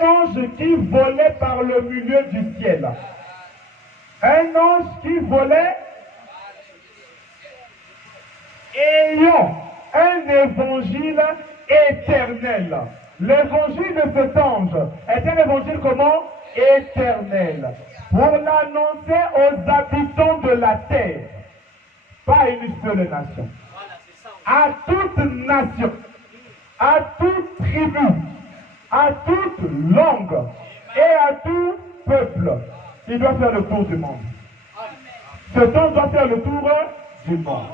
un ange qui volait par le milieu du ciel. Un ange qui volait ayant un évangile éternel. L'évangile de cet ange est un évangile comment? Éternel. Pour l'annoncer aux habitants de la terre. Pas à une seule nation. À toute nation. À toute tribu. À toute langue. Et à tout peuple. Il doit faire le tour du monde. Cet ange doit faire le tour du monde.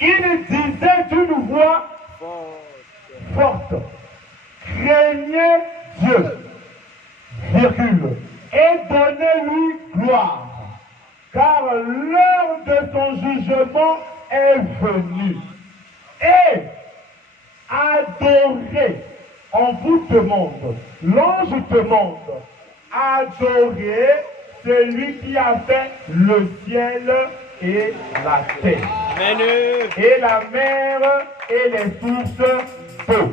Il disait d'une voix forte, craignez Dieu, virgule, et donnez-lui gloire, car l'heure de son jugement est venue. Et adorez, en vous demande, l'ange demande, adorez celui qui a fait le ciel et la terre. Amen. Et la mer et les sources d'eau.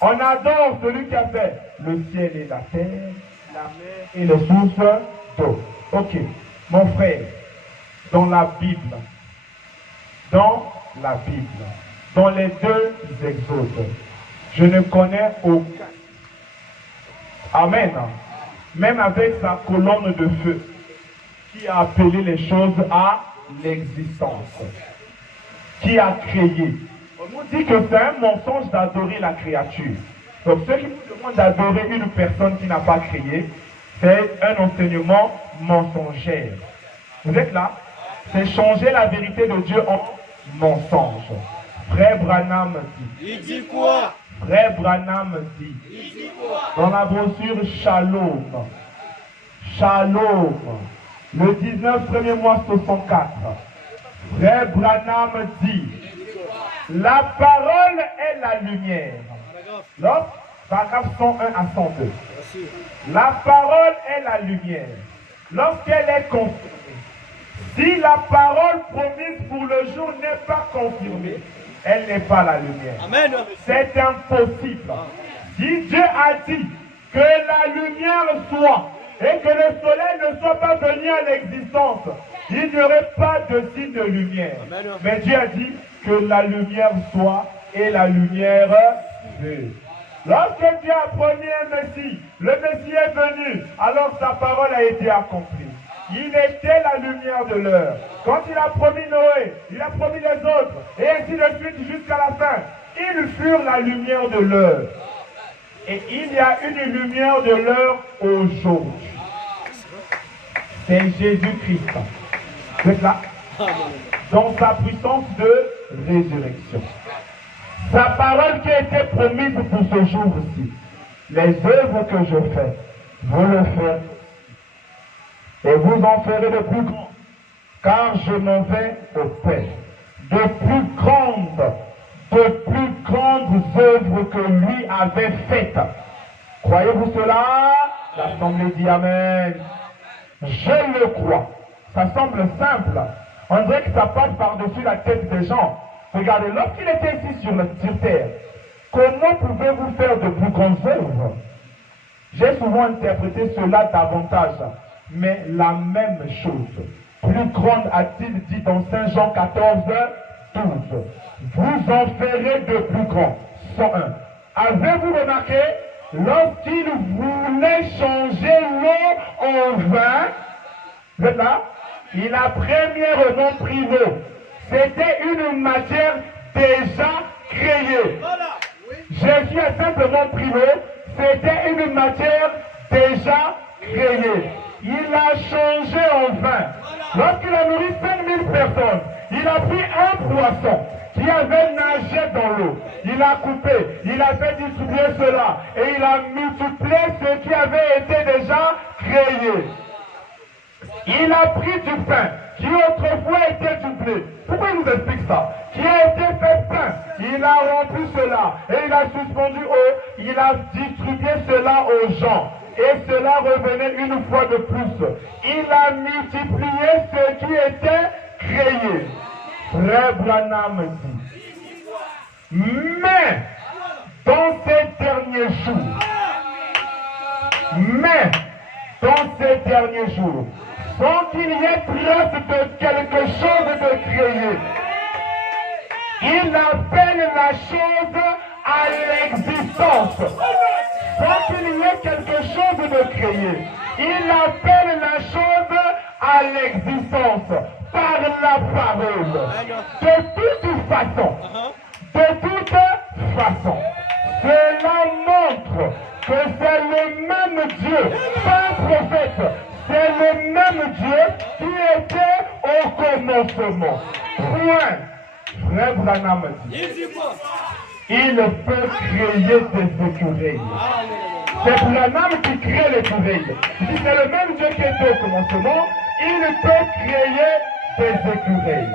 On adore celui qui a fait le ciel et la terre, la mer et les sources d'eau. Ok, mon frère, dans la Bible, dans les deux exodes, je ne connais aucun. Amen. Même avec sa colonne de feu, qui a appelé les choses à l'existence, qui a créé. On nous dit que c'est un mensonge d'adorer la créature. Donc ceux qui nous demandent d'adorer une personne qui n'a pas créé, c'est un enseignement mensonger. Vous êtes là? C'est changer la vérité de Dieu en mensonge. Frère Branham dit. Il dit quoi? Frère Branham dit. Il dit quoi? Dans la brochure Shalom. Shalom. Le 19 premier mois 64. Frère Branham dit. La parole est la lumière. Paragraphe 101 à 102. La parole est la lumière. Lorsqu'elle est confirmée, si la parole promise pour le jour n'est pas confirmée, elle n'est pas la lumière. Amen. C'est impossible. Si Dieu a dit que la lumière soit et que le soleil ne soit pas venu à l'existence, il n'y aurait pas de signe de lumière. Amen. Mais Dieu a dit que la lumière soit et la lumière fut. Lorsque Dieu a promis un Messie, le Messie est venu, alors sa parole a été accomplie. Il était la lumière de l'heure. Quand il a promis Noé, il a promis les autres, et ainsi de suite jusqu'à la fin. Ils furent la lumière de l'heure. Et il y a une lumière de l'heure aujourd'hui. C'est Jésus-Christ. Vous êtes là? Dans sa puissance de résurrection. Sa parole qui a été promise pour ce jour-ci. Les œuvres que je fais, vous le faites. Et vous en ferez de plus grands. Car je m'en vais au Père. De plus grandes œuvres que lui avait faites. Croyez-vous cela? L'Assemblée dit Amen. Je le crois. Ça semble simple. On dirait que ça passe par-dessus la tête des gens. Regardez, lorsqu'il était ici sur terre, comment pouvez-vous faire de plus grandes œuvres? J'ai souvent interprété cela davantage, mais la même chose. Plus grande a-t-il dit dans Saint Jean 14, 12. Vous en ferez de plus grands. 101. Avez-vous remarqué, lorsqu'il voulait changer l'eau en vin, vous êtes là? Il a premièrement pris l'eau. C'était une matière déjà créée. Jésus a simplement pris l'eau. C'était une matière déjà créée. Il a changé en vin. Lorsqu'il a nourri 5000 personnes, il a pris un poisson qui avait nagé dans l'eau. Il a coupé, il a fait distribuer cela et il a multiplié ce qui avait été déjà créé. Il a pris du pain qui autrefois était du blé. Pourquoi il nous explique ça? Qui a été fait pain. Il a rempli cela et il a suspendu eau. Il a distribué cela aux gens. Et cela revenait une fois de plus. Il a multiplié ce qui était créé. Frère Branham dit. Mais dans ces derniers jours. Mais, dans ces derniers jours, sans qu'il y ait trace de quelque chose de créé, il appelle la chose à l'existence. Sans qu'il y ait quelque chose de créé, il appelle la chose à l'existence par la parole. De toute façon, cela montre que c'est le même Dieu, pas un prophète, c'est le même Dieu qui était au commencement. Point. Frère Branham dit, il peut créer des écureuils. C'est Branham qui crée l'écureuil. Si c'est le même Dieu qui était au commencement, il peut créer des écureuils.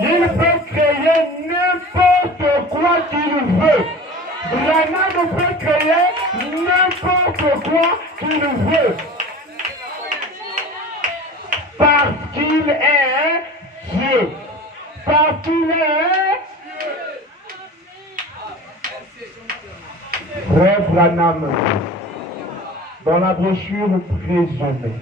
Il peut créer n'importe quoi qu'il veut. Branham peut créer n'importe quoi qu'il veut. Parce qu'il est Dieu. Parce qu'il est Frère Branham, dans la brochure présumée,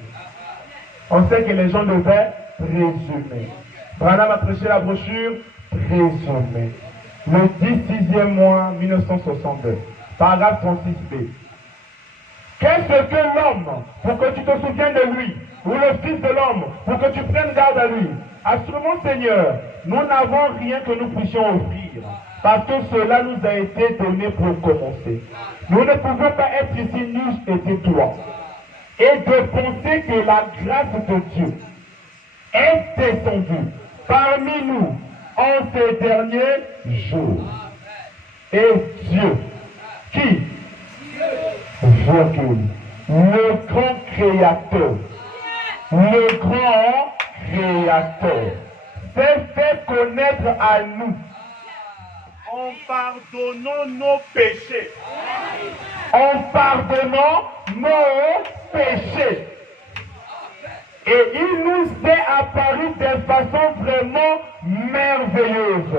on sait que les gens devaient présumer. Branham a prêché la brochure présumée. Le 16e mois 1962, paragraphe 36b. Qu'est-ce que l'homme, pour que tu te souviennes de lui, ou le Fils de l'homme, pour que tu prennes garde à lui? Assurément, Seigneur, nous n'avons rien que nous puissions offrir, parce que cela nous a été donné pour commencer. Nous ne pouvons pas être ici nus et tais-toi, et de penser que la grâce de Dieu est descendue parmi nous en ces derniers jours. Et Dieu, qui, virgule, le grand créateur, s'est fait connaître à nous en pardonnant nos péchés. En pardonnant nos péchés. Et il nous est apparu de façon vraiment merveilleuse.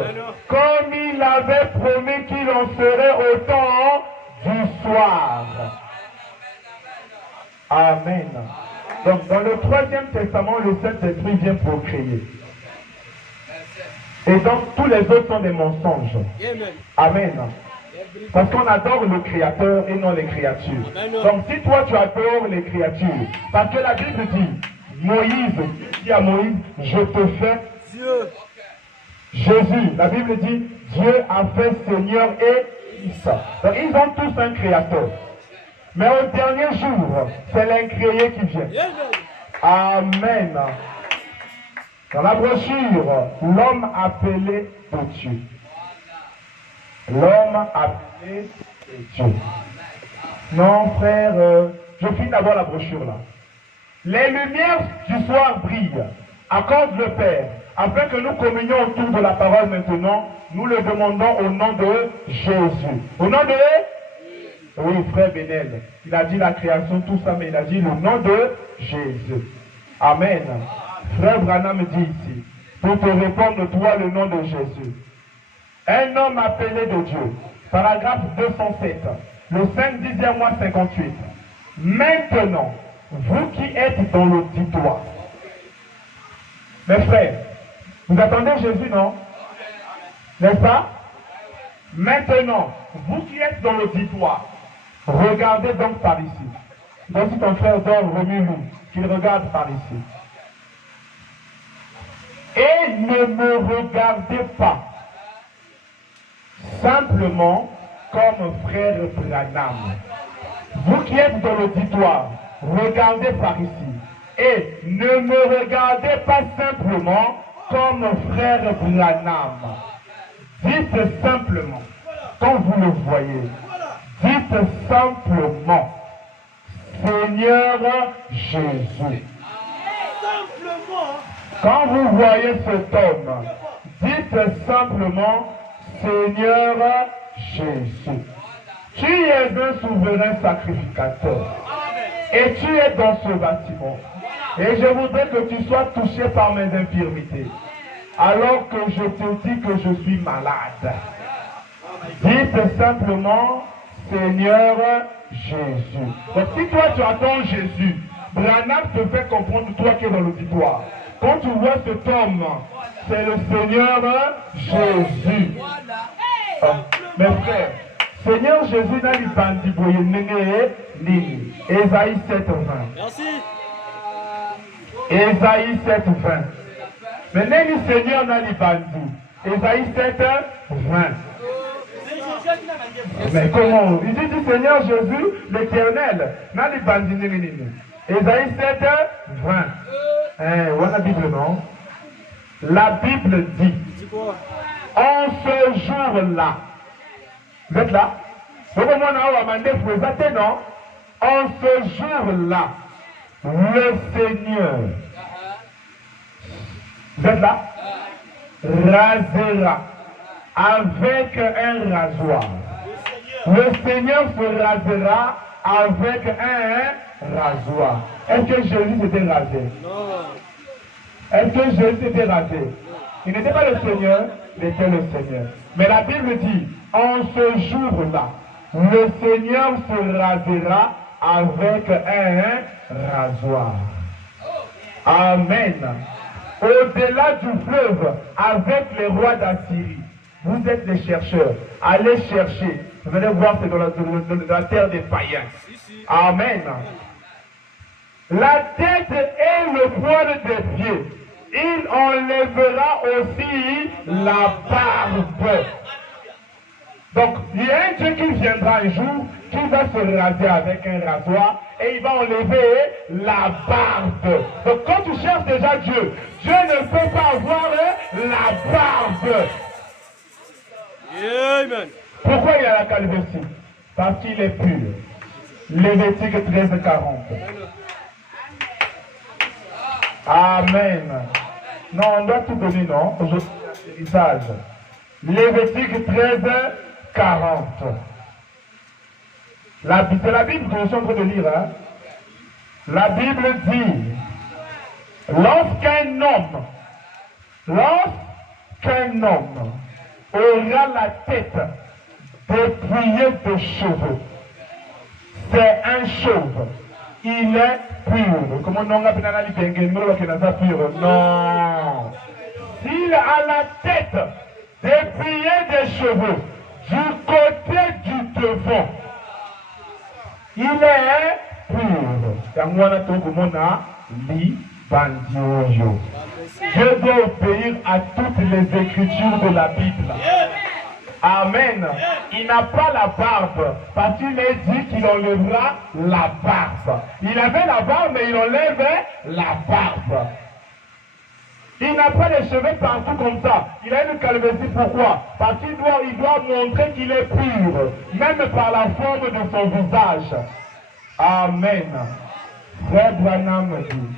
Comme il avait promis qu'il en serait au temps du soir. Amen. Donc dans le 3e testament, le Saint-Esprit vient procréer. Et donc tous les autres sont des mensonges. Amen. Parce qu'on adore le Créateur et non les créatures. Donc si toi tu adores les créatures, parce que la Bible dit, Moïse dit à Moïse, je te fais Dieu. Jésus, la Bible dit, Dieu a fait Seigneur et Fils. Donc ils ont tous un Créateur. Mais au dernier jour, c'est l'incréé qui vient. Amen. Dans la brochure, l'homme appelé de Dieu. L'homme appelé de Dieu. Non, frère, je finis d'abord la brochure là. Les lumières du soir brillent. Accorde le Père, afin que nous communions autour de la parole maintenant. Nous le demandons au nom de Jésus. Au nom de Oui, frère Benel, il a dit la création, tout ça, mais il a dit le nom de Jésus. Amen. Frère Branham dit ici, pour te répondre, toi, le nom de Jésus. Un homme appelé de Dieu, paragraphe 207, le 5/10e mois 58. Maintenant, vous qui êtes dans l'auditoire, mes frères, vous attendez Jésus, non? N'est-ce pas? Maintenant, vous qui êtes dans l'auditoire, regardez donc par ici. Donc si ton frère dort, remue-lui, qu'il regarde par ici. Et ne me regardez pas simplement comme frère Branham. Vous qui êtes dans l'auditoire, regardez par ici. Et ne me regardez pas simplement comme frère Branham. Dites simplement, quand vous le voyez, dites simplement, Seigneur Jésus. Quand vous voyez cet homme, dites simplement, Seigneur Jésus. Tu es un souverain sacrificateur. Et tu es dans ce bâtiment. Et je voudrais que tu sois touché par mes infirmités. Alors que je te dis que je suis malade. Dites simplement, Seigneur Jésus. Donc si toi tu attends Jésus, Branham te fait comprendre, toi qui es dans l'auditoire, quand tu vois cet homme, c'est le Seigneur Jésus. Mes frères, Seigneur Jésus n'a pas bandi boye nini. Ésaïe 7:20. Merci. Ésaïe 7:20. Mais nini Seigneur n'a pas bandi. Ésaïe 7:20. Mais comment? Il dit Seigneur Jésus, l'Éternel, n'a pas bandi nini. Ésaïe 7:20. On a la Bible, non? La Bible dit, en ce jour-là, vous êtes là? Non? En ce jour-là, le Seigneur, vous êtes là? Rasera avec un rasoir. Le Seigneur se rasera avec un rasoir. Est-ce que Jésus s'était rasé? Non. Est-ce que Jésus s'était rasé? Il n'était pas le Seigneur, il était le Seigneur. Mais la Bible dit, en ce jour-là, le Seigneur se rasera avec un rasoir. Amen. Au-delà du fleuve, avec les rois d'Assyrie, vous êtes les chercheurs. Allez chercher. Vous allez voir, c'est dans la terre des païens. Amen. La tête et le poil des pieds. Il enlèvera aussi la barbe. Donc, il y a un Dieu qui viendra un jour, qui va se raser avec un rasoir et il va enlever la barbe. Donc, quand tu cherches déjà Dieu, Dieu ne peut pas avoir la barbe. Amen. Pourquoi il a la calvitie? Parce qu'il est pur. Lévitique 13:40. Amen. Non, on doit tout donner, non? Aujourd'hui, l'héritage. Lévitique 13:40. C'est la Bible que je suis en train de lire. Hein? La Bible dit, lorsqu'un homme aura la tête dépouillée de cheveux, c'est un chauve. Il est pur. Comment non? Non. S'il a la tête dépouillée des cheveux du côté du devant, il est pur. Je dois obéir à toutes les écritures de la Bible. Amen. Il n'a pas la barbe parce qu'il est dit qu'il enlèvera la barbe. Il avait la barbe mais il enlève la barbe. Il n'a pas les cheveux partout comme ça. Il a une calvitie. Pourquoi? Parce qu'il doit montrer qu'il est pur, même par la forme de son visage. Amen. Frère Branham dit.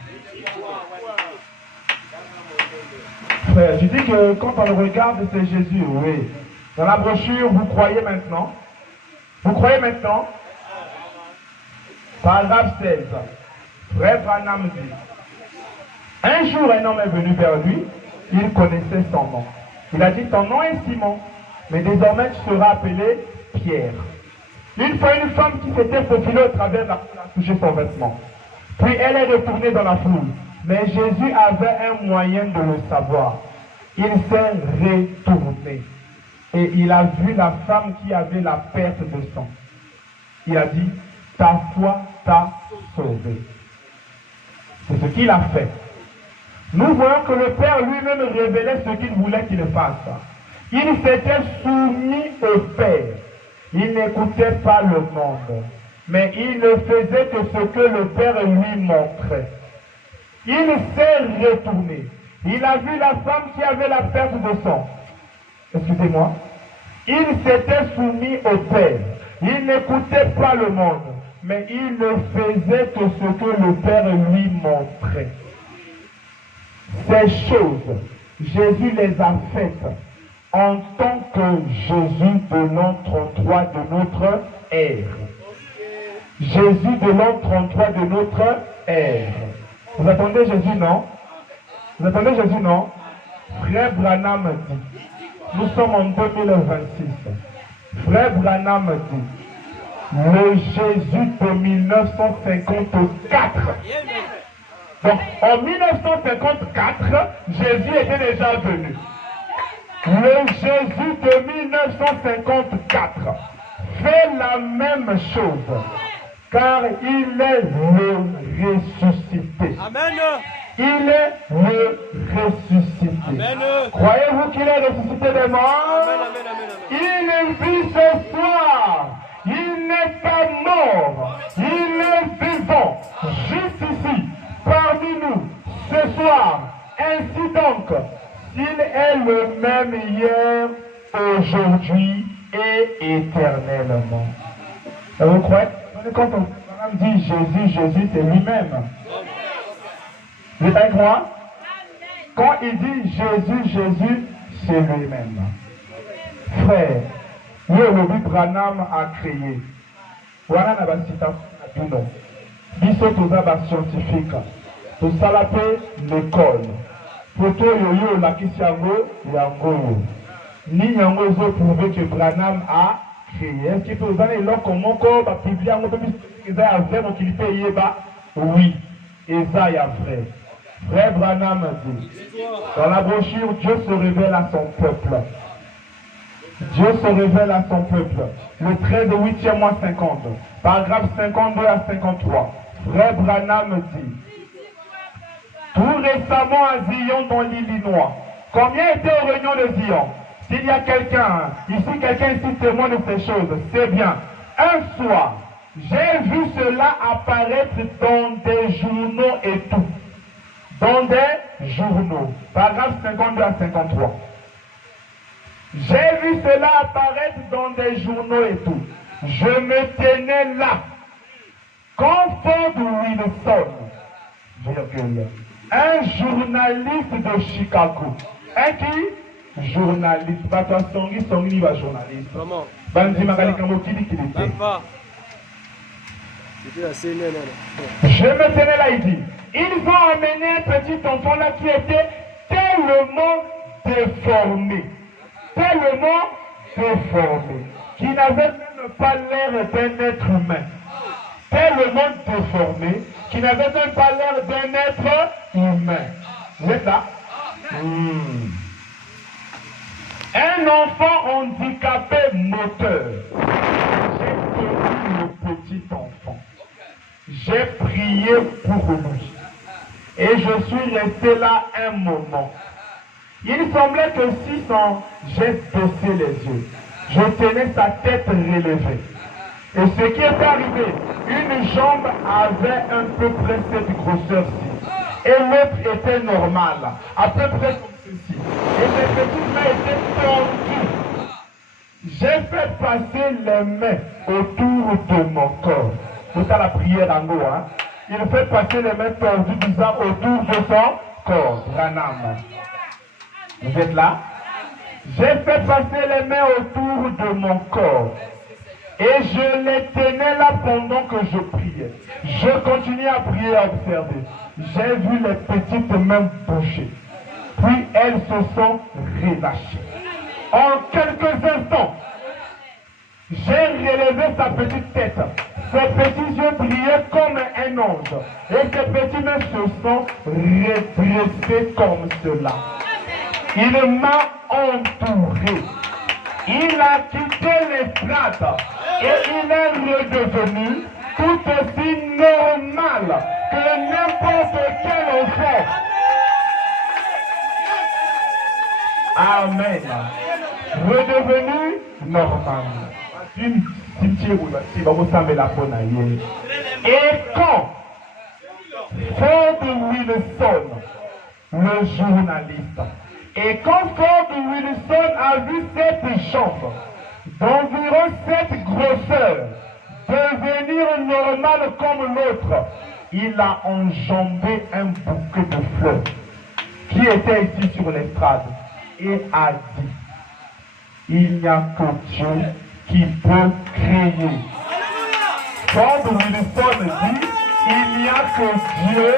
Frère, je dis que quand on le regarde, c'est Jésus, oui. Dans la brochure, vous croyez maintenant? Vous croyez maintenant? Paragraphe 16. Frère Branham dit. Un jour, un homme est venu vers lui. Il connaissait son nom. Il a dit, ton nom est Simon, mais désormais tu seras appelé Pierre. Une fois, une femme qui s'était faufilée au travers de la foule a touché son vêtement. Puis elle est retournée dans la foule. Mais Jésus avait un moyen de le savoir. Il s'est retourné. Et il a vu la femme qui avait la perte de sang. Il a dit, ta foi t'a sauvé. C'est ce qu'il a fait. Nous voyons que le Père lui-même révélait ce qu'il voulait qu'il fasse. Il s'était soumis au Père. Il n'écoutait pas le monde. Mais il ne faisait que ce que le Père lui montrait. Il s'est retourné. Il a vu la femme qui avait la perte de sang. Excusez-moi. Il s'était soumis au Père. Il n'écoutait pas le monde. Mais il ne faisait que ce que le Père lui montrait. Ces choses, Jésus les a faites en tant que Jésus de l'an 33 de notre ère. Jésus de l'an 33 de notre ère. Vous attendez Jésus, non? Vous attendez Jésus, non? Frère Branham dit, nous sommes en 2026. Frère Branham dit, le Jésus de 1954. Donc en 1954, Jésus était déjà venu. Le Jésus de 1954 fait la même chose, car il est le ressuscité. Amen. Il est le ressuscité. Amen. Croyez-vous qu'il est ressuscité des morts? Amen, amen, amen, amen. Il est vit ce soir. Il n'est pas mort. Il est vivant. Juste ici, parmi nous, ce soir. Ainsi donc, il est le même hier, aujourd'hui et éternellement. Et vous croyez? Quand on dit Jésus, Jésus, c'est lui-même. Vous êtes avec moi? Quand il dit Jésus, Jésus, c'est lui-même. Frère, le Branham a créé. Voilà la citation à tout nom. Biso toza ba scientifique. To salape l'école. Poto yoyo la kisiango yango. Ni yango zo prouver que Branham a créé. Est-ce qu'il peut vous donner l'eau comment ko ba publier un peu plus qu'ils a vrai donc il peut y ba? Oui. Et ça y a vrai. Frère Branham dit, dans la brochure, Dieu se révèle à son peuple. Dieu se révèle à son peuple. Le 13 8e mois 50, paragraphe 52 à 53. Frère Branham dit, tout récemment à Zion dans l'Illinois, combien était au réunion de Zion? S'il y a quelqu'un ici témoin de ces choses, c'est bien. Un soir, j'ai vu cela apparaître dans des journaux et tout. Dans des journaux. Paragraphe 52 à 53. J'ai vu cela apparaître dans des journaux et tout. Je me tenais là. Quand Ford Wilson, un journaliste de Chicago, un qui? Journaliste. Bah, toi, Songi, va journaliste. Comment? Bandi Magalika qui dit qu'il était. Même pas. C'était la CNN. Je me tenais là, il dit. Ils ont amené un petit enfant là qui était tellement déformé. Tellement déformé. Qui n'avait même pas l'air d'un être humain. Tellement déformé. Qui n'avait même pas l'air d'un être humain. Vous êtes là? Un enfant handicapé moteur. J'ai connu le petit enfant. J'ai prié pour lui. Et je suis resté là un moment. Il semblait que si j'ai baissé les yeux, je tenais sa tête relevée. Et ce qui est arrivé, une jambe avait à peu près cette grosseur-ci. Et l'autre était normale, à peu près comme ceci. Et mes petites mains étaient tendues. J'ai fait passer les mains autour de mon corps. C'est à la prière en haut, hein. Il fait passer les mains tordues bizarres autour de son corps. Branham. Vous êtes là? J'ai fait passer les mains autour de mon corps. Et je les tenais là pendant que je priais. Je continuais à prier et à observer. J'ai vu les petites mains bouger. Puis elles se sont relâchées. En quelques instants, j'ai relevé sa petite tête. Ses petits yeux brillaient comme un ange. Et ses petits mains se sont redressées comme cela. Il m'a entouré. Il a quitté l'estrade. Et il est redevenu tout aussi normal que n'importe quel enfant. Amen. Redevenu normal. Et quand Ford Wilson, le journaliste, et quand Ford Wilson a vu cette jambe d'environ cette grosseur devenir normale comme l'autre, il a enjambé un bouquet de fleurs qui était ici sur l'estrade et a dit, il n'y a que Dieu qui peut créer. Ford Wilson dit, il n'y a que Dieu